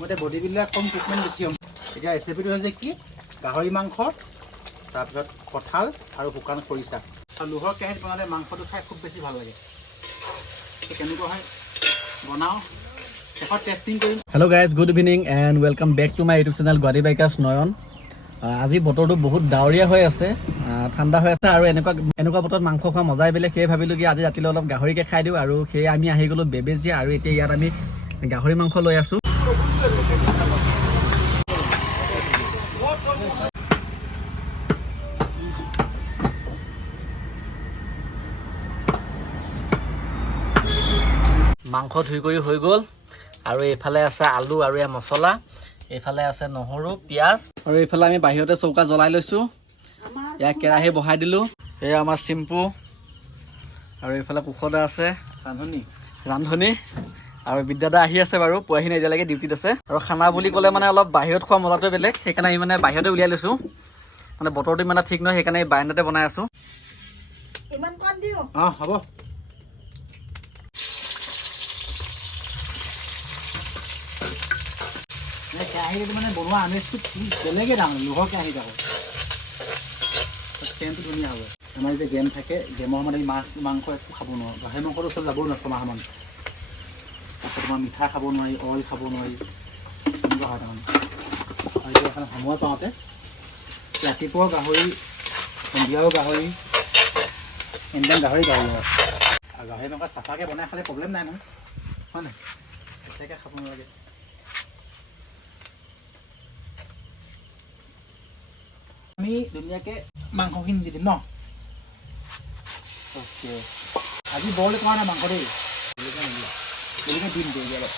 মই body builder কম treatment বেছি হ'ম। এতিয়া ৰেচিপিটো হৈছে কি গাহৰি মাংস, তাৰপিছত কঁঠাল আৰু শুকান খৰিচা। আৰু লোহৰ কেৰাহীত বনালে মাংসটো খাই খুব বেছি ভাল লাগে। কেনেকুৱা হয় বনাওঁ, শেষত টেষ্টিং কৰিম। Hello' guys, good evening and welcome back to my YouTube channel Guwahati bikers Nayan. আজি বতৰটো বহুত ডাৱৰীয়া হৈ আছে, ঠাণ্ডা হৈ আছে আৰু এনেকুৱা বতৰত মাংস খোৱা মজাই বেলেগ। সেয়ে ভাবিলোঁ কি আজি ৰাতিলৈ অলপ গাহৰিকে খাই দিওঁ, আৰু সেয়ে আমি আহি গ'লোঁ বেবেজীয়া, আৰু এতিয়া ইয়াত আমি গাহৰি মাংস লৈ আছোঁ। মাংস ধুই কৰি হৈ গ'ল, আৰু এইফালে আছে আলু আৰু এয়া মছলা, এইফালে আছে নহৰু পিঁয়াজ, আৰু এইফালে আমি বাহিৰতে চৌকা জ্বলাই লৈছোঁ। ইয়াত কেৰাহী বহাই দিলোঁ। এয়া আমাৰ চিম্পু, আৰু এইফালে কুশদা আছে ৰান্ধনি, আৰু বিদ্যাদা আহি আছে বাৰু, পোৱাহি নাই এতিয়ালৈকে, ডিউটিত আছে। আৰু খানা বুলি ক'লে মানে অলপ বাহিৰত খোৱা মজাটোৱে বেলেগ, সেইকাৰণে আমি মানে বাহিৰতে উলিয়াই লৈছোঁ। মানে বতৰটো ইমান ঠিক নহয়, সেইকাৰণে বাৰান্দাতে বনাই আছোঁ। অঁ হ'ব। কেৰাহীটো মানে বনোৱা আমেজটো বেলেগেই তাৰমানে, লোহৰ কেৰাহীত আকৌ চেণ্টটো ধুনীয়া হ'ব। আমাৰ যে গেম থাকে, গেমৰ মানে মাছ মাংস একো খাব নোৱাৰোঁ, গাহৰি মাংসটো ওচৰত যাবও নোৱাৰোঁ ছমাহমান। তাৰপিছত তোমাৰ মিঠা খাব নোৱাৰি, অইল খাব নোৱাৰি, তেনেকুৱা হয় তাৰমানে। আৰু এতিয়া এখন সময় পাওঁতে ৰাতিপুৱাও গাহৰি, সন্ধিয়াও গাহৰি, এনিটাইম গাহৰি হয়। আৰু গাহৰি মাংস চাফাকৈ বনাই খালে প্ৰব্লেম নাই নহয়, হয় নাই? একেলগে খাব নালাগে। আমি ধুনীয়াকৈ মাংসখিনি দি দিম ন। অ'কে, আজি বইল কৰা নাই মাংস দেই, গতিকে দিম দেই অলপ,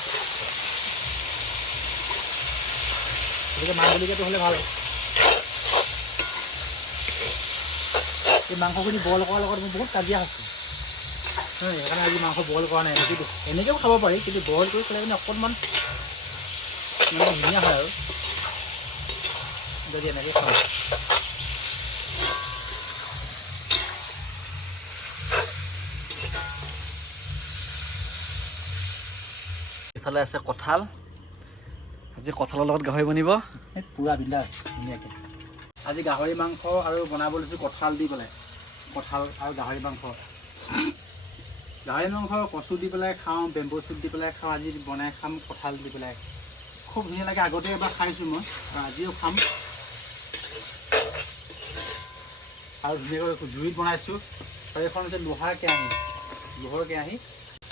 গতিকে মাংস জলকীয়াটো হ'লে ভাল। এই মাংসখিনি বইল কৰাৰ লগত মোৰ বহুত কাজিয়া হৈছে, সেইকাৰণে আজি মাংস বইল কৰা নাই। এনেকৈও খাব পাৰি, কিন্তু বইল কৰি খালে মানে অকণমান মানে ধুনীয়া হয় আৰু, যদি এনেকৈ খাওঁ। এইফালে আছে কঁঠাল, আজি কঁঠালৰ লগত গাহৰি বনিব, পূৰা বিন্দাছ ধুনীয়াকৈ। আজি গাহৰি মাংস আৰু বনাব লৈছোঁ কঁঠাল দি পেলাই, কঁঠাল আৰু গাহৰি মাংস। গাহৰি মাংস কচু দি পেলাই খাওঁ, বেম্বো চুট দি পেলাই খাওঁ, আজি বনাই খাম কঁঠাল দি পেলাই, খুব ধুনীয়া লাগে। আগতে এবাৰ খাইছোঁ মই, আজিও খাম। আৰু ধুনীয়াকৈ জুইত বনাইছোঁ, আৰু এইখন হৈছে লোহাৰ কেৰাহী, লোহৰ কেৰাহী।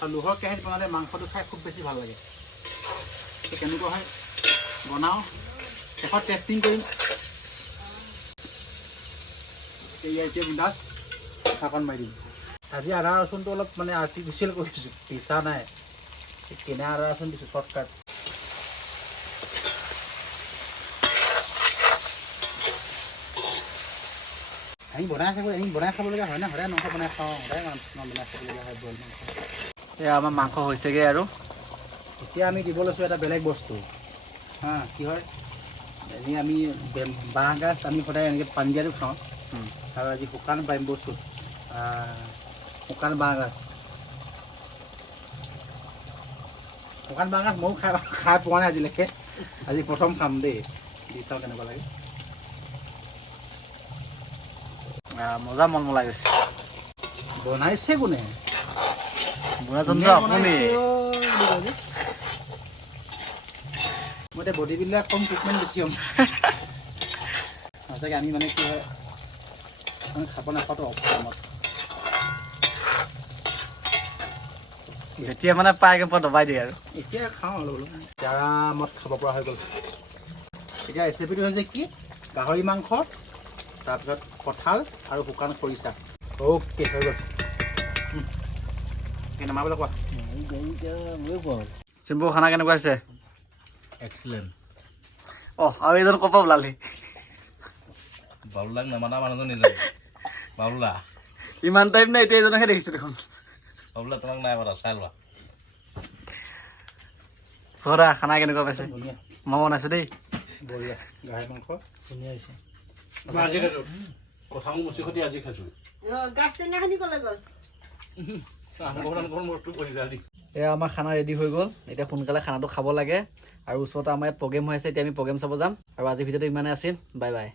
আৰু লোহৰ কেৰাহীত বনালে মাংসটো খাই খুব বেছি ভাল লাগে। কেনেকুৱা হয় বনাওঁ, শেষত টেষ্টিং কৰিম। এতিয়া বিন্দাছ ঢাকন মাৰি দিম। আজি আদা ৰচুনটো অলপ মানে আৰ্টিফিচিয়েল কৰিছোঁ, পিছা নাই, কিনা আদা ৰচুন দিছোঁ শ্বৰ্টকাট। আমি বনাই খাবলগীয়া হয় না, সদায় মাংস বনাই খাওঁ, সদায় মাংস বনাই খাবলগীয়া হয় বইল মাংস। এয়া আমাৰ মাংস হৈছেগৈ, আৰু এতিয়া আমি দিব লৈছোঁ এটা বেলেগ বস্তু। কি হয়, এনেই আমি বাঁহগাজ আমি সদায় এনেকৈ পানী দিয়াটো খাওঁ, আৰু আজি শুকান বেম্বো চুট, শুকান বাঁহগাজ ময়ো খাই পোৱা নাই আজিলৈকে, আজি প্ৰথম খাম দেই, দি চাওঁ কেনেকুৱা লাগে। মজা মলমলাই গৈছে। বনাইছে কোনে? বনাইছে আপুনি। মই এতিয়া বডি বিল্ডাৰ কম ট্ৰিটমেণ্ট বেছি হ'ম। সঁচাকৈ আমি মানে কি হয়, মানে খাব নাপাওঁতো অসমত, যেতিয়া মানে পাই গৈ দবাই দিয়ে, আৰু এতিয়া খাওঁ অলপ অলপ আৰামত খাব পৰা হৈ গ'ল। এতিয়া ৰেচিপিটো হৈছে কি গাহৰি মাংস, তাৰপিছত কঁঠাল আৰু শুকান খৰিচা। অ'কে, হৈ গ'ল। নমাবলৈ কোৱা। চিম্পু, খানা কেনেকুৱা হৈছে? এক্সিলেণ্ট। আৰু এইজন ক'ৰ পৰা ওলালি? বাবুলাক নামাতা মানুহজন নিজে, বাবুলা ইমান টাইম নাই, এতিয়া এইজনকহে দেখিছোঁ দেখোন। বাবুলা তোমাক নাই মাতা, চাই লোৱা। ঘৰা খানা কেনেকুৱা পাইছে? মই বনাইছোঁ দেই, বঢ়িয়া। গাহৰি মাংস ধুনীয়া হৈছে। আজি খাইছোঁ, কঁঠাল মুচি সৈতে আজি খাইছোঁ। এয়া আমাৰ খানা ৰেডি হৈ গ'ল। এতিয়া সোনকালে খানাটো খাব লাগে আৰু ওচৰতে আমাৰ ইয়াত প্ৰগ্ৰেম হৈ আছে। এতিয়া আমি প্ৰগ্ৰেম চাব যাম আৰু আজিৰ ভিডিঅ'টো ইমানে আছিল। Bye bye.